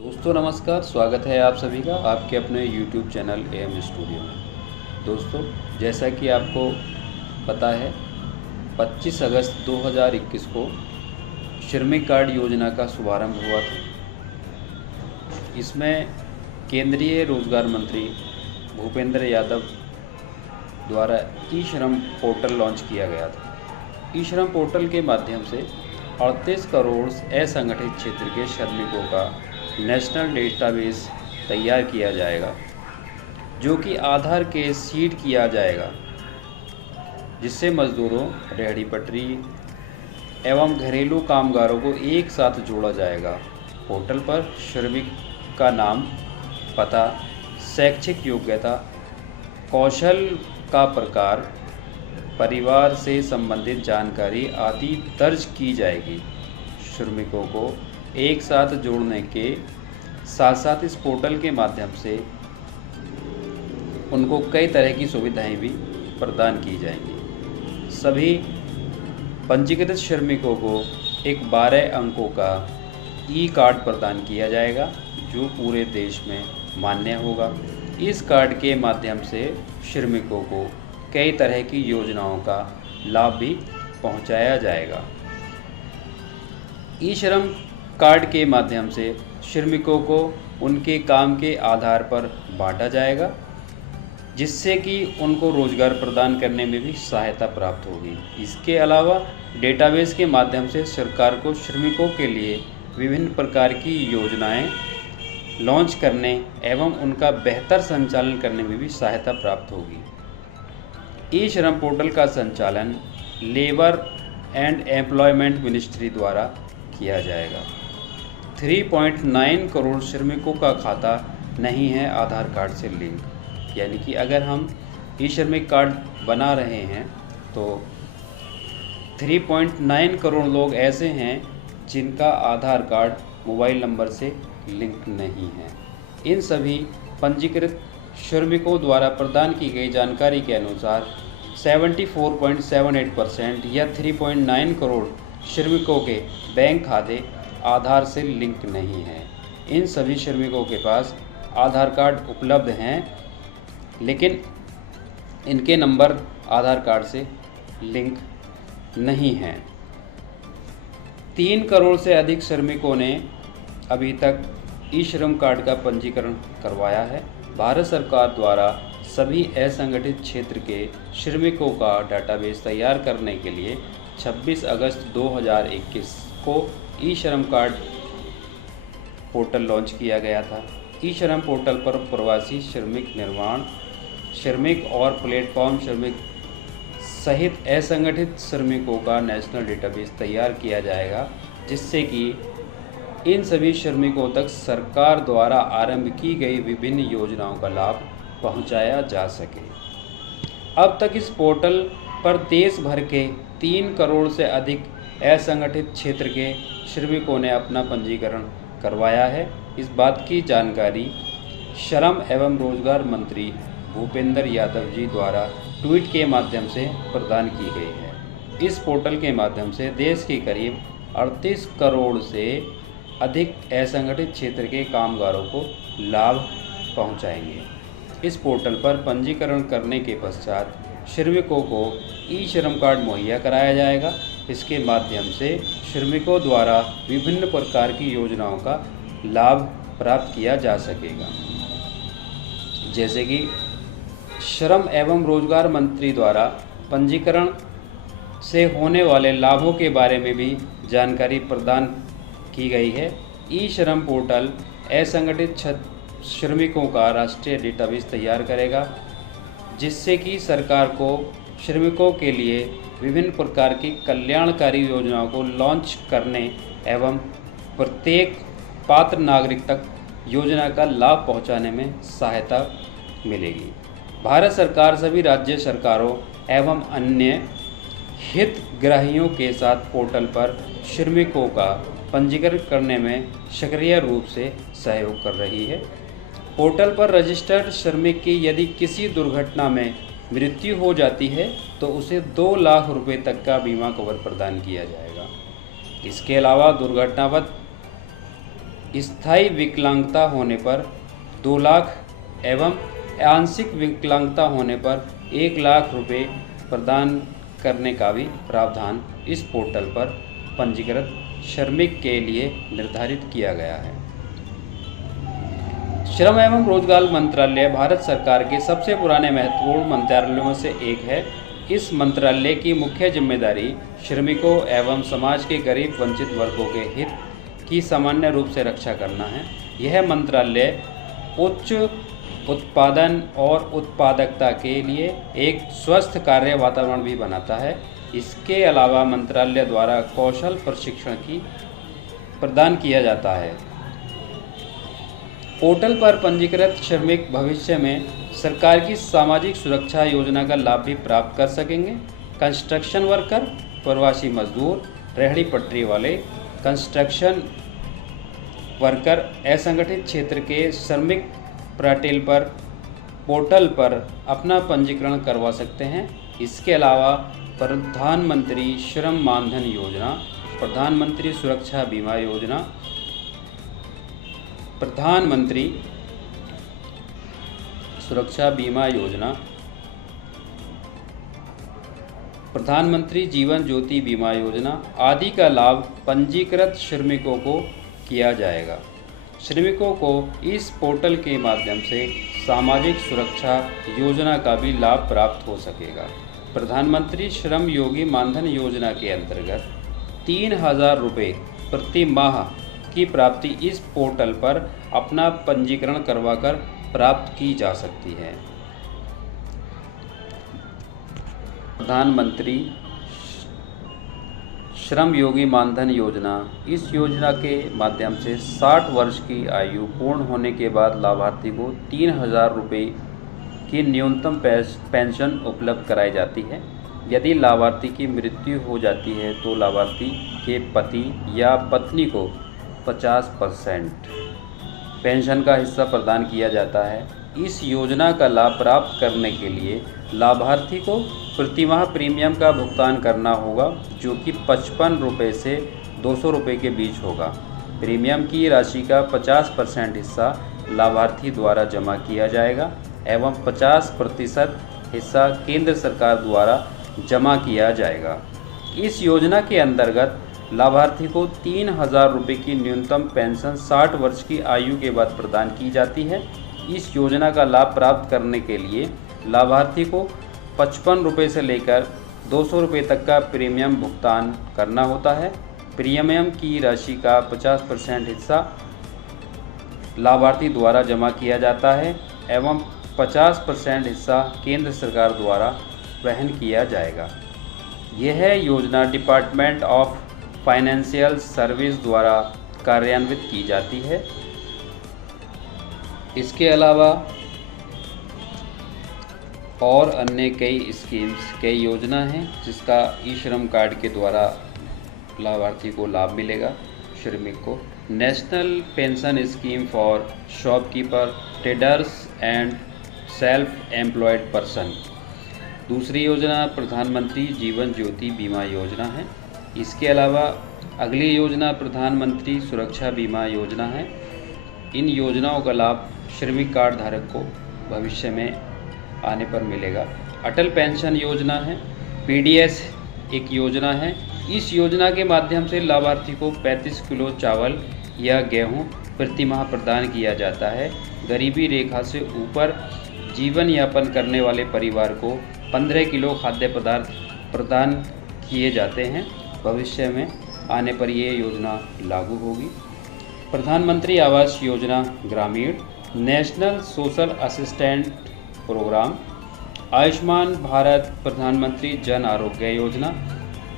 दोस्तों नमस्कार, स्वागत है आप सभी का आपके अपने YouTube चैनल AM स्टूडियो में। दोस्तों, जैसा कि आपको पता है 25 अगस्त 2021 को श्रमिक कार्ड योजना का शुभारंभ हुआ था। इसमें केंद्रीय रोजगार मंत्री भूपेंद्र यादव द्वारा ई श्रम पोर्टल लॉन्च किया गया था। ई श्रम पोर्टल के माध्यम से 38 करोड़ असंगठित क्षेत्र के श्रमिकों का नेशनल डेटाबेस तैयार किया जाएगा, जो कि आधार के सीड किया जाएगा, जिससे मजदूरों, रेहड़ी पटरी एवं घरेलू कामगारों को एक साथ जोड़ा जाएगा। पोर्टल पर श्रमिक का नाम, पता, शैक्षिक योग्यता, कौशल का प्रकार, परिवार से संबंधित जानकारी आदि दर्ज की जाएगी। श्रमिकों को एक साथ जोड़ने के साथ साथ इस पोर्टल के माध्यम से उनको कई तरह की सुविधाएं भी प्रदान की जाएंगी। सभी पंजीकृत श्रमिकों को एक 12 अंकों का ई कार्ड प्रदान किया जाएगा, जो पूरे देश में मान्य होगा। इस कार्ड के माध्यम से श्रमिकों को कई तरह की योजनाओं का लाभ भी पहुंचाया जाएगा। ई श्रम कार्ड के माध्यम से श्रमिकों को उनके काम के आधार पर बांटा जाएगा, जिससे कि उनको रोजगार प्रदान करने में भी सहायता प्राप्त होगी। इसके अलावा डेटाबेस के माध्यम से सरकार को श्रमिकों के लिए विभिन्न प्रकार की योजनाएं लॉन्च करने एवं उनका बेहतर संचालन करने में भी सहायता प्राप्त होगी। ई श्रम पोर्टल का संचालन लेबर एंड एम्प्लॉयमेंट मिनिस्ट्री द्वारा किया जाएगा। 3.9 करोड़ श्रमिकों का खाता नहीं है आधार कार्ड से लिंक, यानी कि अगर हम ई श्रमिक कार्ड बना रहे हैं तो 3.9 करोड़ लोग ऐसे हैं जिनका आधार कार्ड मोबाइल नंबर से लिंक नहीं है। इन सभी पंजीकृत श्रमिकों द्वारा प्रदान की गई जानकारी के अनुसार 74.78% या 3.9 करोड़ श्रमिकों के बैंक खाते आधार से लिंक नहीं हैं। इन सभी श्रमिकों के पास आधार कार्ड उपलब्ध हैं, लेकिन इनके नंबर आधार कार्ड से लिंक नहीं हैं। 3 करोड़ से अधिक श्रमिकों ने अभी तक ई श्रम कार्ड का पंजीकरण करवाया है। भारत सरकार द्वारा सभी असंगठित क्षेत्र के श्रमिकों का डाटाबेस तैयार करने के लिए 26 अगस्त 2021 को ई श्रम कार्ड पोर्टल लॉन्च किया गया था। ई श्रम पोर्टल पर प्रवासी श्रमिक, निर्माण श्रमिक और प्लेटफॉर्म श्रमिक सहित असंगठित श्रमिकों का नेशनल डेटाबेस तैयार किया जाएगा, जिससे कि इन सभी श्रमिकों तक सरकार द्वारा आरंभ की गई विभिन्न योजनाओं का लाभ पहुंचाया जा सके। अब तक इस पोर्टल पर देश भर के 3 करोड़ से अधिक असंगठित क्षेत्र के श्रमिकों ने अपना पंजीकरण करवाया है। इस बात की जानकारी श्रम एवं रोजगार मंत्री भूपेंद्र यादव जी द्वारा ट्वीट के माध्यम से प्रदान की गई है। इस पोर्टल के माध्यम से देश के करीब 38 करोड़ से अधिक असंगठित क्षेत्र के कामगारों को लाभ पहुंचाएंगे। इस पोर्टल पर पंजीकरण करने के पश्चात श्रमिकों को ई श्रम कार्ड मुहैया कराया जाएगा। इसके माध्यम से श्रमिकों द्वारा विभिन्न प्रकार की योजनाओं का लाभ प्राप्त किया जा सकेगा, जैसे कि श्रम एवं रोजगार मंत्री द्वारा पंजीकरण से होने वाले लाभों के बारे में भी जानकारी प्रदान की गई है। ई श्रम पोर्टल असंगठित श्रमिकों का राष्ट्रीय डेटाबेस तैयार करेगा, जिससे कि सरकार को श्रमिकों के लिए विभिन्न प्रकार की कल्याणकारी योजनाओं को लॉन्च करने एवं प्रत्येक पात्र नागरिक तक योजना का लाभ पहुंचाने में सहायता मिलेगी। भारत सरकार सभी राज्य सरकारों एवं अन्य हितग्राहियों के साथ पोर्टल पर श्रमिकों का पंजीकरण करने में सक्रिय रूप से सहयोग कर रही है। पोर्टल पर रजिस्टर्ड श्रमिक की यदि किसी दुर्घटना में मृत्यु हो जाती है तो उसे 2 लाख रुपए तक का बीमा कवर प्रदान किया जाएगा। इसके अलावा दुर्घटनावश स्थायी विकलांगता होने पर 2 लाख एवं आंशिक विकलांगता होने पर 1 लाख रुपए प्रदान करने का भी प्रावधान इस पोर्टल पर पंजीकृत श्रमिक के लिए निर्धारित किया गया है। श्रम एवं रोजगार मंत्रालय भारत सरकार के सबसे पुराने महत्वपूर्ण मंत्रालयों में से एक है। इस मंत्रालय की मुख्य जिम्मेदारी श्रमिकों एवं समाज के गरीब वंचित वर्गों के हित की सामान्य रूप से रक्षा करना है। यह मंत्रालय उच्च उत्पादन और उत्पादकता के लिए एक स्वस्थ कार्य वातावरण भी बनाता है। इसके अलावा मंत्रालय द्वारा कौशल प्रशिक्षण की प्रदान किया जाता है। पोर्टल पर पंजीकृत श्रमिक भविष्य में सरकार की सामाजिक सुरक्षा योजना का लाभ भी प्राप्त कर सकेंगे। कंस्ट्रक्शन वर्कर, प्रवासी मजदूर, रेहड़ी पटरी वाले, कंस्ट्रक्शन वर्कर, असंगठित क्षेत्र के श्रमिक पोर्टल पर अपना पंजीकरण करवा सकते हैं। इसके अलावा प्रधानमंत्री श्रम मानधन योजना, प्रधानमंत्री सुरक्षा बीमा योजना, प्रधानमंत्री सुरक्षा बीमा योजना, प्रधानमंत्री जीवन ज्योति बीमा योजना आदि का लाभ पंजीकृत श्रमिकों को किया जाएगा। श्रमिकों को इस पोर्टल के माध्यम से सामाजिक सुरक्षा योजना का भी लाभ प्राप्त हो सकेगा। प्रधानमंत्री श्रम योगी मानधन योजना के अंतर्गत 3,000 रुपये प्रति माह की प्राप्ति इस पोर्टल पर अपना पंजीकरण करवाकर प्राप्त की जा सकती है। प्रधानमंत्री श्रम योगी मानधन योजना, इस योजना के माध्यम से 60 वर्ष की आयु पूर्ण होने के बाद लाभार्थी को 3,000 रुपये की न्यूनतम पेंशन उपलब्ध कराई जाती है। यदि लाभार्थी की मृत्यु हो जाती है तो लाभार्थी के पति या पत्नी को 50% पेंशन का हिस्सा प्रदान किया जाता है। इस योजना का लाभ प्राप्त करने के लिए लाभार्थी को प्रतिमाह प्रीमियम का भुगतान करना होगा, जो कि 55 रुपये से 200 रुपये के बीच होगा। प्रीमियम की राशि का 50% हिस्सा लाभार्थी द्वारा जमा किया जाएगा एवं 50% हिस्सा केंद्र सरकार द्वारा जमा किया जाएगा। इस योजना के अंतर्गत लाभार्थी को 3,000 रुपये की न्यूनतम पेंशन 60 वर्ष की आयु के बाद प्रदान की जाती है। इस योजना का लाभ प्राप्त करने के लिए लाभार्थी को 55 रुपये से लेकर 200 रुपये तक का प्रीमियम भुगतान करना होता है। प्रीमियम की राशि का 50% हिस्सा लाभार्थी द्वारा जमा किया जाता है एवं 50% हिस्सा केंद्र सरकार द्वारा वहन किया जाएगा। यह योजना डिपार्टमेंट ऑफ फाइनेंशियल सर्विस द्वारा कार्यान्वित की जाती है। इसके अलावा और अन्य कई स्कीम्स, कई योजना हैं जिसका ई श्रम कार्ड के द्वारा लाभार्थी को लाभ मिलेगा। श्रमिक को national pension scheme for shopkeeper, traders and self employed person. दूसरी योजना प्रधानमंत्री जीवन ज्योति बीमा योजना है। इसके अलावा अगली योजना प्रधानमंत्री सुरक्षा बीमा योजना है। इन योजनाओं का लाभ श्रमिक कार्ड धारक को भविष्य में आने पर मिलेगा। अटल पेंशन योजना है। पीडीएस एक योजना है। इस योजना के माध्यम से लाभार्थी को 35 किलो चावल या गेहूं प्रति माह प्रदान किया जाता है। गरीबी रेखा से ऊपर जीवन यापन करने वाले परिवार को 15 किलो खाद्य पदार्थ प्रदान किए जाते हैं। भविष्य में आने पर ये योजना लागू होगी। प्रधानमंत्री Awas Yojana Gramin, national social assistant programme, Ayushman Bharat, Pradhan Mantri Jan Arogya Yojana.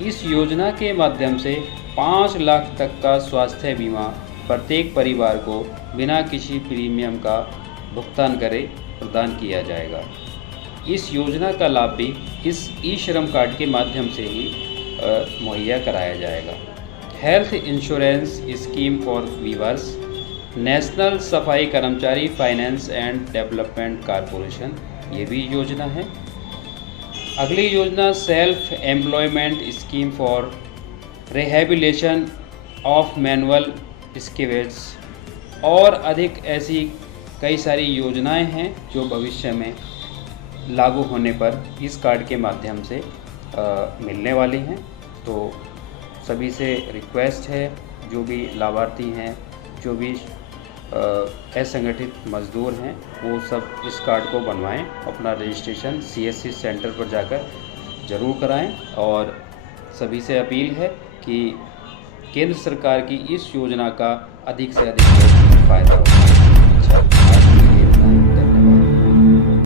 इस योजना के माध्यम से 5 लाख तक का स्वास्थ्य बीमा प्रत्येक परिवार को बिना किसी प्रीमियम का भुगतान करे प्रदान किया जाएगा। इस योजना का लाभ भी इस ई श्रम कार्ड के माध्यम से ही मुहैया कराया जाएगा। Health insurance scheme for weavers, national Safai Karmachari finance and development corporation, ये भी योजना है। अगली योजना self employment scheme for rehabilitation of manual skills, और अधिक ऐसी कई सारी योजनाएं हैं जो भविष्य में लागू होने पर इस कार्ड के माध्यम से मिलने वाली हैं। तो सभी से रिक्वेस्ट है, जो भी लाभार्थी हैं, जो भी असंगठित मजदूर हैं, वो सब इस कार्ड को बनवाएं। अपना रजिस्ट्रेशन CSC सेंटर पर जाकर ज़रूर कराएं। और सभी से अपील है कि केंद्र सरकार की इस योजना का अधिक से अधिक फ़ायदा हो।